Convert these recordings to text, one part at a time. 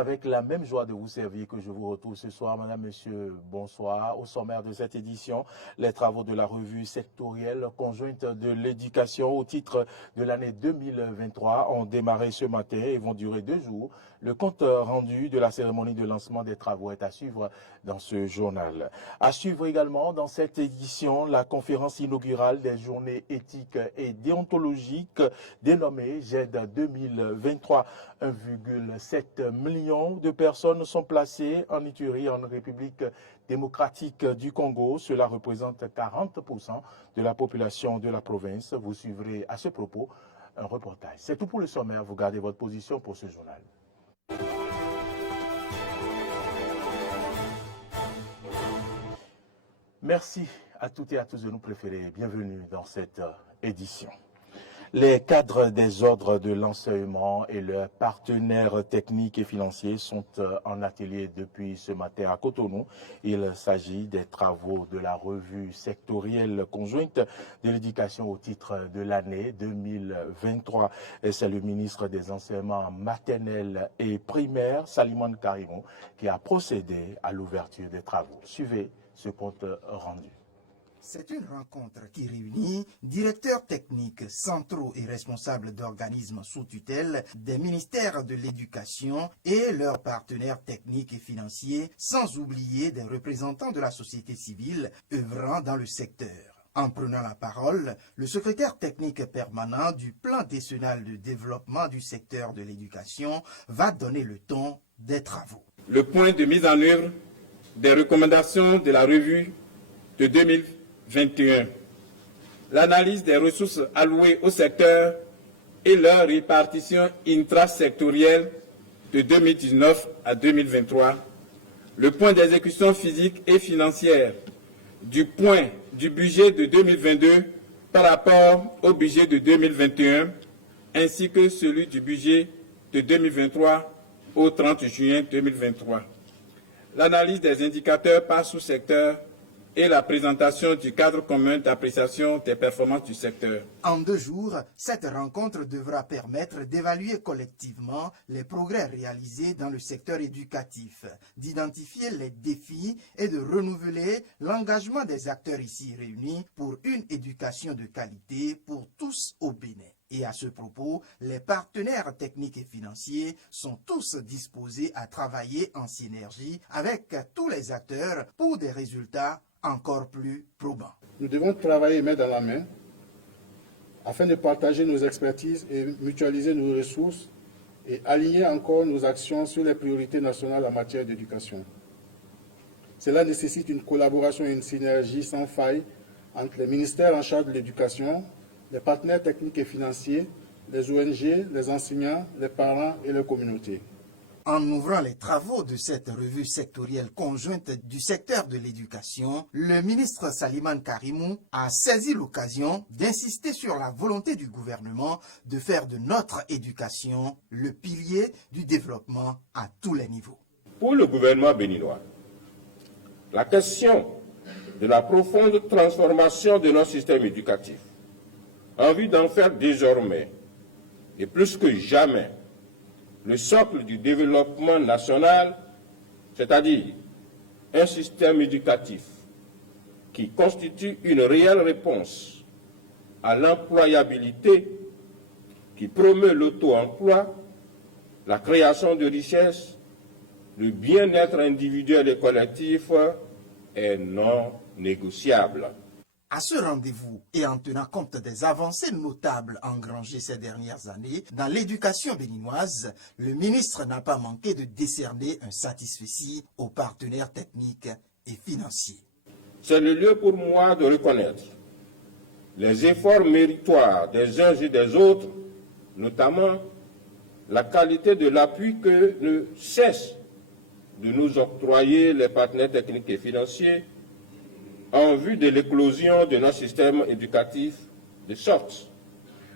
avec la même joie de vous servir que je vous retrouve ce soir. Madame, Monsieur, bonsoir. Au sommaire de cette édition, les travaux de la revue sectorielle conjointe de l'éducation au titre de l'année 2023 ont démarré ce matin et vont durer 2 jours. Le compte rendu de la cérémonie de lancement des travaux est à suivre dans ce journal. À suivre également dans cette édition la conférence inaugurale des journées éthiques et déontologiques dénommée GED 2023. 1,7 million de personnes sont placées en Ituri, en République démocratique du Congo. Cela représente 40% de la population de la province. Vous suivrez à ce propos un reportage. C'est tout pour le sommaire. Vous gardez votre position pour ce journal. Merci à toutes et à tous de nous préférer. Bienvenue dans cette édition. Les cadres des ordres de l'enseignement et leurs partenaires techniques et financiers sont en atelier depuis ce matin à Cotonou. Il s'agit des travaux de la revue sectorielle conjointe de l'éducation au titre de l'année 2023. C'est le ministre des enseignements maternels et primaires, Salimane Karimou, qui a procédé à l'ouverture des travaux. Suivez ce compte rendu. C'est une rencontre qui réunit directeurs techniques, centraux et responsables d'organismes sous tutelle des ministères de l'Éducation et leurs partenaires techniques et financiers, sans oublier des représentants de la société civile œuvrant dans le secteur. En prenant la parole, le secrétaire technique permanent du plan décennal de développement du secteur de l'éducation va donner le ton des travaux. Le point de mise en œuvre des recommandations de la revue de 2021, l'analyse des ressources allouées au secteur et leur répartition intrasectorielle de 2019 à 2023, le point d'exécution physique et financière du point du budget de 2022 par rapport au budget de 2021, ainsi que celui du budget de 2023 au 30 juin 2023. L'analyse des indicateurs par sous-secteur et la présentation du cadre commun d'appréciation des performances du secteur. En 2 jours, cette rencontre devra permettre d'évaluer collectivement les progrès réalisés dans le secteur éducatif, d'identifier les défis et de renouveler l'engagement des acteurs ici réunis pour une éducation de qualité pour tous au Bénin. Et à ce propos, les partenaires techniques et financiers sont tous disposés à travailler en synergie avec tous les acteurs pour des résultats encore plus probants. Nous devons travailler main dans la main afin de partager nos expertises et mutualiser nos ressources et aligner encore nos actions sur les priorités nationales en matière d'éducation. Cela nécessite une collaboration et une synergie sans faille entre les ministères en charge de l'éducation, les partenaires techniques et financiers, les ONG, les enseignants, les parents et les communautés. En ouvrant les travaux de cette revue sectorielle conjointe du secteur de l'éducation, le ministre Salimane Karimou a saisi l'occasion d'insister sur la volonté du gouvernement de faire de notre éducation le pilier du développement à tous les niveaux. Pour le gouvernement béninois, la question de la profonde transformation de notre système éducatif, en vue d'en faire désormais, et plus que jamais, le socle du développement national, c'est-à-dire un système éducatif qui constitue une réelle réponse à l'employabilité, qui promeut l'auto-emploi, la création de richesses, le bien-être individuel et collectif est non négociable. À ce rendez-vous et en tenant compte des avancées notables engrangées ces dernières années dans l'éducation béninoise, le ministre n'a pas manqué de décerner un satisfecit aux partenaires techniques et financiers. C'est le lieu pour moi de reconnaître les efforts méritoires des uns et des autres, notamment la qualité de l'appui que ne cessent de nous octroyer les partenaires techniques et financiers en vue de l'éclosion de notre système éducatif, de sorte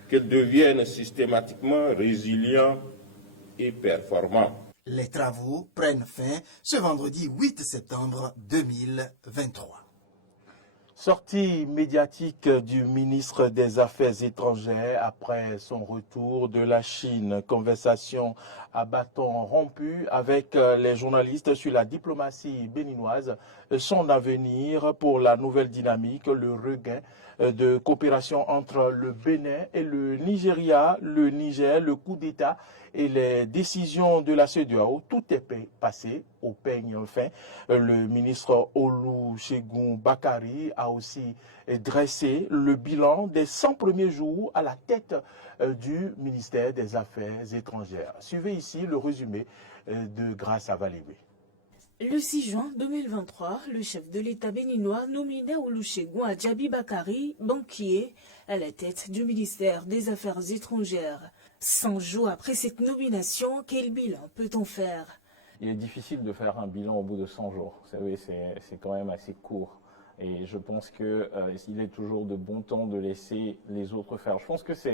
qu'il devienne systématiquement résilient et performant. Les travaux prennent fin ce vendredi 8 septembre 2023. Sortie médiatique du ministre des Affaires étrangères après son retour de la Chine. Conversation à bâton rompu avec les journalistes sur la diplomatie béninoise, son avenir pour la nouvelle dynamique, le regain de coopération entre le Bénin et le Nigeria, le Niger, le coup d'État et les décisions de la CEDEAO. Tout est passé au peigne fin. Le ministre Olusegun Bakari a aussi dressé le bilan des 100 premiers jours à la tête du ministère des Affaires étrangères. Suivez ici le résumé de Grâce à Valébé. Le 6 juin 2023, le chef de l'État béninois nominait Olusegun Adjabi Bakari, banquier, à la tête du ministère des Affaires étrangères. 100 jours après cette nomination, quel bilan peut-on faire? Il est difficile de faire un bilan au bout de 100 jours. Vous savez, c'est quand même assez court. Et je pense qu'il est toujours de bon temps de laisser les autres faire. Je pense que ce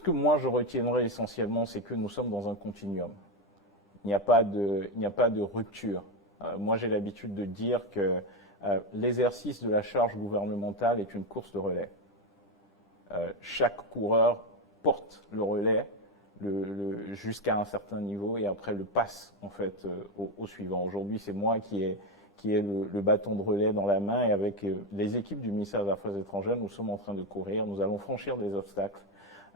que moi je retiendrai essentiellement, c'est que nous sommes dans un continuum. Il n'y a pas de rupture. Moi, j'ai l'habitude de dire que l'exercice de la charge gouvernementale est une course de relais. Chaque coureur porte le relais jusqu'à un certain niveau et après le passe en fait au suivant. Aujourd'hui, c'est moi qui ai le bâton de relais dans la main et avec les équipes du ministère des Affaires étrangères, nous sommes en train de courir. Nous allons franchir des obstacles.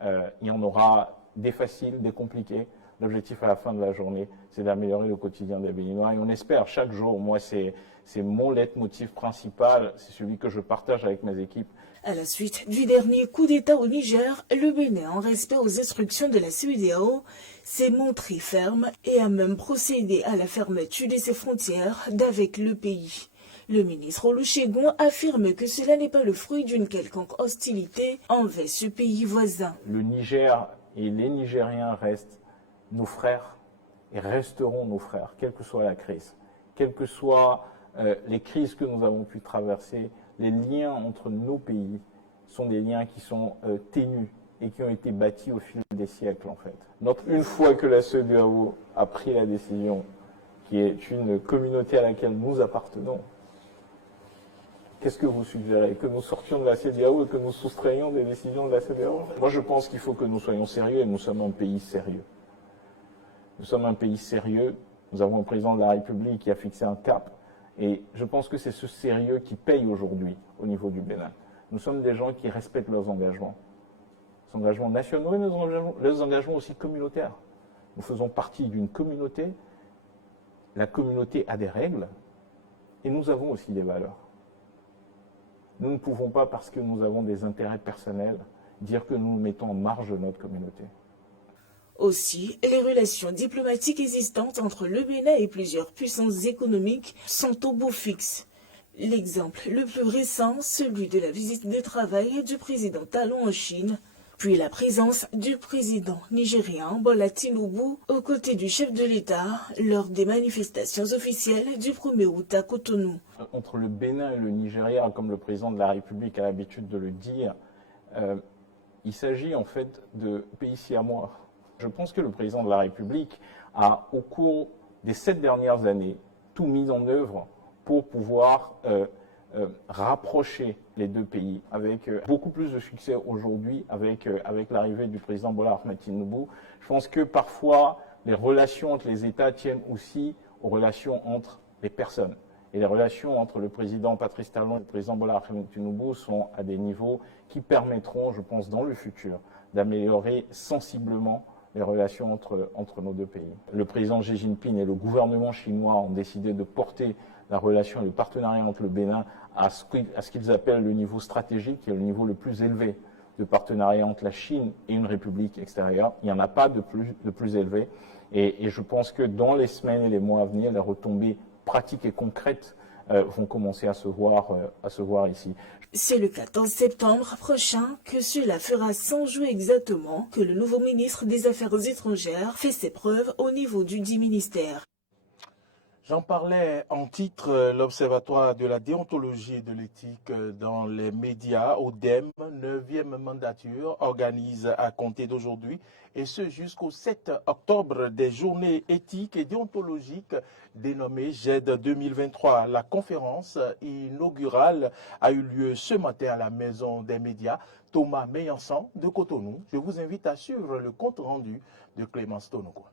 Il y en aura des faciles, des compliqués. L'objectif à la fin de la journée, c'est d'améliorer le quotidien des Béninois. Et on espère chaque jour, moi c'est mon leitmotiv principal, c'est celui que je partage avec mes équipes. À la suite du dernier coup d'État au Niger, le Bénin, en respect aux instructions de la CEDEAO, s'est montré ferme et a même procédé à la fermeture de ses frontières d'avec le pays. Le ministre Olusegun affirme que cela n'est pas le fruit d'une quelconque hostilité envers ce pays voisin. Le Niger et les Nigériens restent nos frères et resteront nos frères, quelle que soit la crise, quelles que soient les crises que nous avons pu traverser. Les liens entre nos pays sont des liens qui sont ténus et qui ont été bâtis au fil des siècles en fait. Une fois que la CEDEAO a pris la décision, qui est une communauté à laquelle nous appartenons, qu'est-ce que vous suggérez? Que nous sortions de la CEDEAO et que nous soustrayons des décisions de la CEDEAO? Moi je pense qu'il faut que nous soyons sérieux et nous sommes un pays sérieux. Nous sommes un pays sérieux, nous avons un président de la République qui a fixé un cap et je pense que c'est ce sérieux qui paye aujourd'hui au niveau du Bénin. Nous sommes des gens qui respectent leurs engagements nationaux et leurs engagements aussi communautaires. Nous faisons partie d'une communauté, la communauté a des règles et nous avons aussi des valeurs. Nous ne pouvons pas, parce que nous avons des intérêts personnels, dire que nous nous mettons en marge de notre communauté. Aussi, les relations diplomatiques existantes entre le Bénin et plusieurs puissances économiques sont au beau fixe. L'exemple le plus récent, celui de la visite de travail du président Talon en Chine, puis la présence du président nigérien Bola Tinubu aux côtés du chef de l'État lors des manifestations officielles du 1er août à Cotonou. Entre le Bénin et le Nigeria, comme le président de la République a l'habitude de le dire, il s'agit en fait de pays siamois. Je pense que le président de la République a, au cours des 7 dernières années, tout mis en œuvre pour pouvoir rapprocher les deux pays, avec beaucoup plus de succès aujourd'hui avec l'arrivée du président Bola Ahmed Tinubu. Je pense que parfois, les relations entre les États tiennent aussi aux relations entre les personnes. Et les relations entre le président Patrice Talon et le président Bola Ahmed Tinubu sont à des niveaux qui permettront, je pense, dans le futur, d'améliorer sensiblement les relations entre nos deux pays. Le président Xi Jinping et le gouvernement chinois ont décidé de porter la relation et le partenariat entre le Bénin à ce qu'ils appellent le niveau stratégique, qui est le niveau le plus élevé de partenariat entre la Chine et une république extérieure. Il n'y en a pas de plus élevé. Et je pense que dans les semaines et les mois à venir, les retombées pratiques et concrètes vont commencer à se voir ici. C'est le 14 septembre prochain que cela fera 100 jours exactement que le nouveau ministre des Affaires étrangères fait ses preuves au niveau du dit ministère. J'en parlais en titre, l'Observatoire de la déontologie et de l'éthique dans les médias, ODEM, 9e mandature, organise à compter d'aujourd'hui, et ce jusqu'au 7 octobre, des journées éthiques et déontologiques dénommées GED 2023. La conférence inaugurale a eu lieu ce matin à la Maison des médias. Thomas Meillanson de Cotonou. Je vous invite à suivre le compte rendu de Clémence Tonokoa.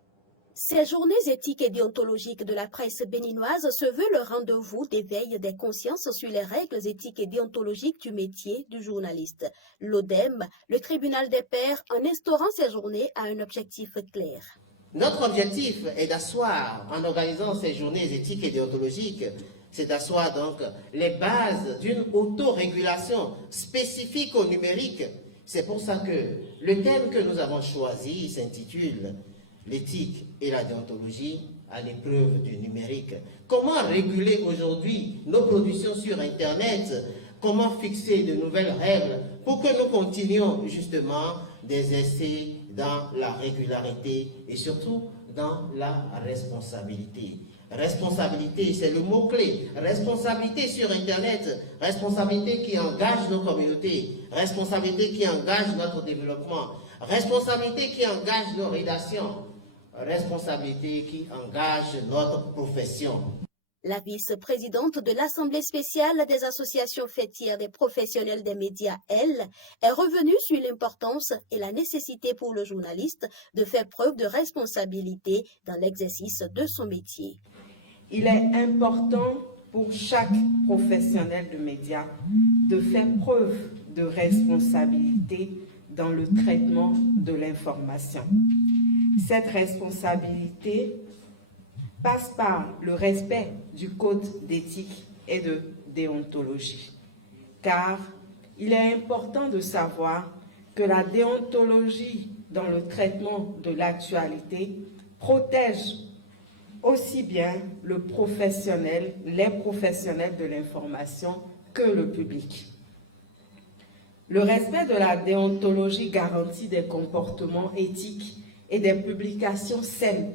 Ces journées éthiques et déontologiques de la presse béninoise se veut le rendez-vous d'éveil des consciences sur les règles éthiques et déontologiques du métier du journaliste. L'ODEM, le tribunal des pairs, en instaurant ces journées, a un objectif clair. Notre objectif est d'asseoir, en organisant ces journées éthiques et déontologiques, c'est d'asseoir donc les bases d'une autorégulation spécifique au numérique. C'est pour ça que le thème que nous avons choisi s'intitule « L'éthique et la déontologie à l'épreuve du numérique ». Comment réguler aujourd'hui nos productions sur Internet? Comment fixer de nouvelles règles pour que nous continuions justement des essais dans la régularité et surtout dans la responsabilité. Responsabilité, c'est le mot-clé. Responsabilité sur Internet, responsabilité qui engage nos communautés, responsabilité qui engage notre développement, responsabilité qui engage nos rédactions, responsabilité qui engage notre profession. La vice-présidente de l'Assemblée spéciale des associations fêtières des professionnels des médias, elle, est revenue sur l'importance et la nécessité pour le journaliste de faire preuve de responsabilité dans l'exercice de son métier. Il est important pour chaque professionnel de médias de faire preuve de responsabilité dans le traitement de l'information. Cette responsabilité passe par le respect du code d'éthique et de déontologie. Car il est important de savoir que la déontologie dans le traitement de l'actualité protège aussi bien le professionnel, les professionnels de l'information que le public. Le respect de la déontologie garantit des comportements éthiques et des publications saines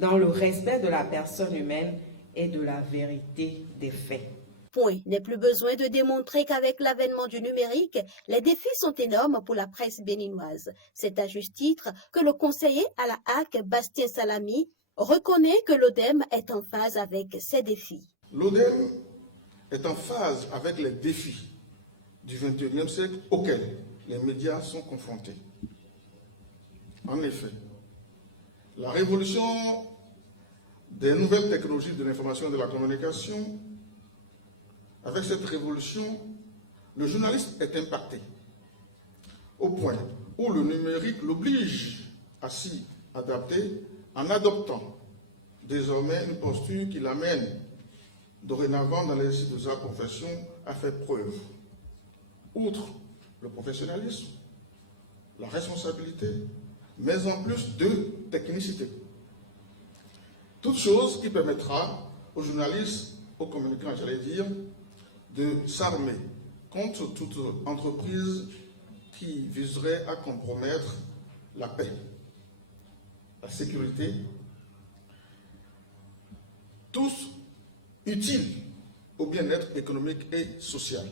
dans le respect de la personne humaine et de la vérité des faits. Point n'est plus besoin de démontrer qu'avec l'avènement du numérique, les défis sont énormes pour la presse béninoise. C'est à juste titre que le conseiller à la HAC, Bastien Salami, reconnaît que l'ODEM est en phase avec ces défis. L'ODEM est en phase avec les défis du XXIe siècle auxquels les médias sont confrontés. En effet, la révolution des nouvelles technologies de l'information et de la communication, avec cette révolution, le journaliste est impacté au point où le numérique l'oblige à s'y adapter en adoptant désormais une posture qui l'amène dorénavant dans l'exercice de sa profession à faire preuve, outre le professionnalisme, la responsabilité, mais en plus de technicité. Toute chose qui permettra aux journalistes, aux communicants, j'allais dire, de s'armer contre toute entreprise qui viserait à compromettre la paix, la sécurité, tous utiles au bien-être économique et social.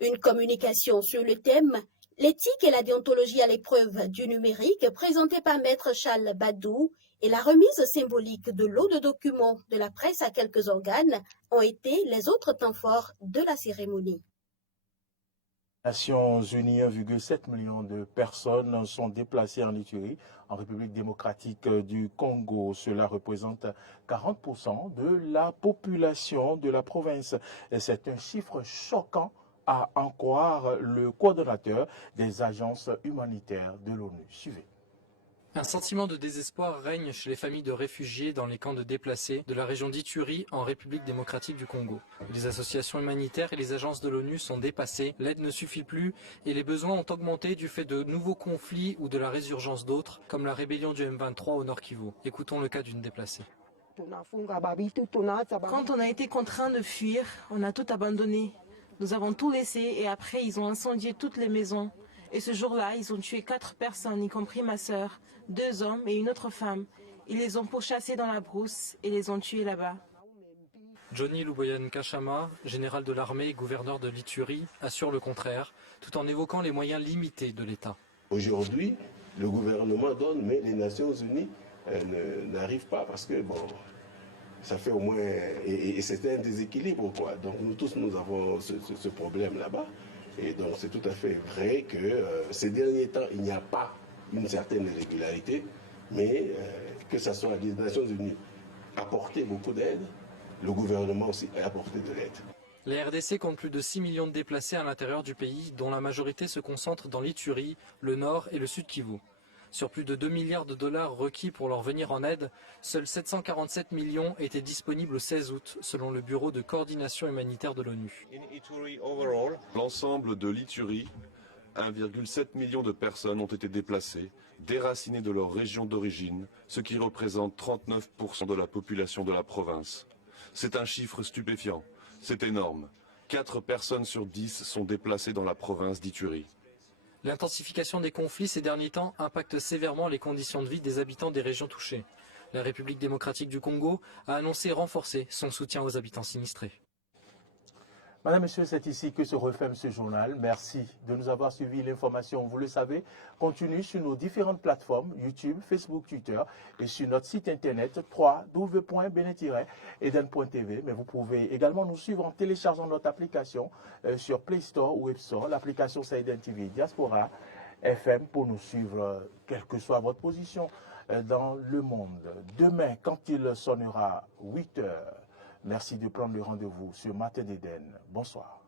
Une communication sur le thème « L'éthique et la déontologie à l'épreuve du numérique » présentée par Maître Charles Badou et la remise symbolique de lot de documents de la presse à quelques organes ont été les autres temps forts de la cérémonie. Nations Unies, 1,7 million de personnes sont déplacées en Ituri, en République démocratique du Congo. Cela représente 40% de la population de la province. C'est un chiffre choquant à en croire le coordonnateur des agences humanitaires de l'ONU. Suivez. Un sentiment de désespoir règne chez les familles de réfugiés dans les camps de déplacés de la région d'Ituri en République démocratique du Congo. Les associations humanitaires et les agences de l'ONU sont dépassées, l'aide ne suffit plus et les besoins ont augmenté du fait de nouveaux conflits ou de la résurgence d'autres, comme la rébellion du M23 au Nord Kivu. Écoutons le cas d'une déplacée. Quand on a été contraint de fuir, on a tout abandonné. Nous avons tout laissé et après ils ont incendié toutes les maisons. Et ce jour-là, ils ont tué 4 personnes, y compris ma sœur, 2 hommes et une autre femme. Ils les ont pourchassés dans la brousse et les ont tués là-bas. Johnny Luboyan Kachama, général de l'armée et gouverneur de l'Ituri, assure le contraire, tout en évoquant les moyens limités de l'État. Aujourd'hui, le gouvernement donne, mais les Nations Unies n'arrivent pas parce que, bon, ça fait au moins... Et c'est un déséquilibre, quoi. Donc nous tous, nous avons ce problème là-bas. Et donc c'est tout à fait vrai que ces derniers temps, il n'y a pas une certaine régularité, mais que ce soit les Nations Unies, apporté beaucoup d'aide, le gouvernement aussi a apporté de l'aide. La RDC compte plus de 6 millions de déplacés à l'intérieur du pays, dont la majorité se concentre dans l'Ituri, le Nord et le Sud Kivu. Sur plus de 2 milliards de dollars requis pour leur venir en aide, seuls 747 millions étaient disponibles le 16 août, selon le Bureau de coordination humanitaire de l'ONU. L'ensemble de l'Ituri, 1,7 million de personnes ont été déplacées, déracinées de leur région d'origine, ce qui représente 39% de la population de la province. C'est un chiffre stupéfiant, c'est énorme. 4 personnes sur 10 sont déplacées dans la province d'Ituri. L'intensification des conflits ces derniers temps impacte sévèrement les conditions de vie des habitants des régions touchées. La République démocratique du Congo a annoncé renforcer son soutien aux habitants sinistrés. Madame, Monsieur, c'est ici que se referme ce journal. Merci de nous avoir suivi. L'information, vous le savez, continue sur nos différentes plateformes, YouTube, Facebook, Twitter et sur notre site internet www.bene-eden.tv. Mais vous pouvez également nous suivre en téléchargeant notre application sur Play Store ou App Store. L'application, c'est Eden TV Diaspora FM pour nous suivre, quelle que soit votre position dans le monde. Demain, quand il sonnera 8 heures, merci de prendre le rendez-vous sur Matin d'Eden. Bonsoir.